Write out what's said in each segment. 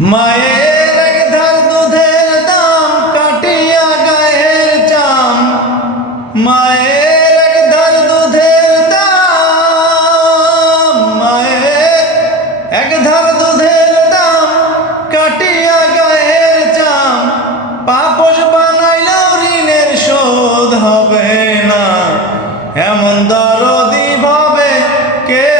মায়ের এক ধার দুধের দাম কাটিয়া গায়ের চাম। মায়ের এক ধার দুধের দাম, মায়ের এক ধার দুধের দাম কাটিয়া গায়ের চাম। পাপস বানাইলেও ঋণের শোধ হবে না। এমন দরদি ভাবে কেউ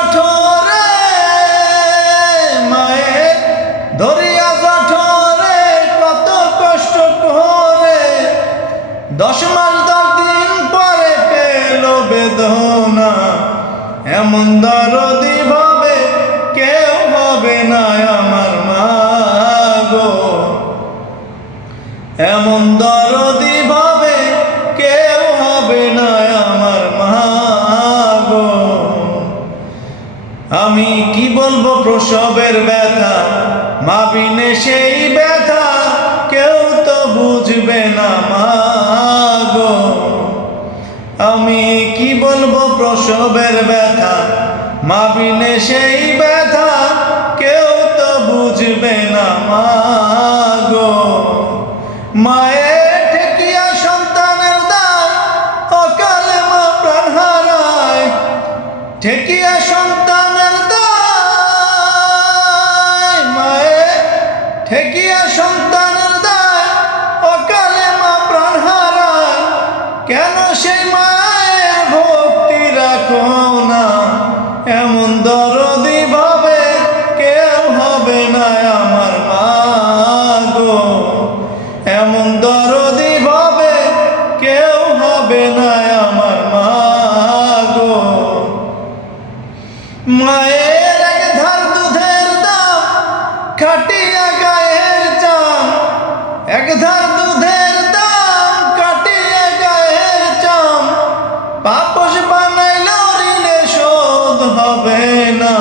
এমন দরদি ভাবে কেউ হবে না আমার মা গো। এমন দরদি ভাবে কেউ হবে না আমার মা গো। আমি কি বলব প্রসবের ব্যথা মা বিনে সেই ব্যথা, কেউ তো বুঝবে না মা গো। আমি কি বলব প্রসবের ব্যথা? মা সেই ব্যথা কেউ তো বুঝবে না, মা গো। মায়ের ঠেকিয়া সন্তানের দায় মা প্রাণ ঠেকিয়া সন্তানের দায় অকালে মা প্রাণ হারায়। কেন সেই ভক্তি রাখো না। এমন দরদি ভাবে কেউ হবে না আমার মা এমন দরদি ভাবে কেউ হবে না আমার মা মায়ের এক ধার দুধের দাম, খাটিয়া গায়ের চাম। এক ধার দুধের দাম কাটিয়া গায়ের চাম। পাপস শোধ হবে না।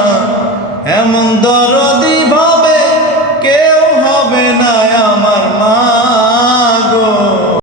এমন দর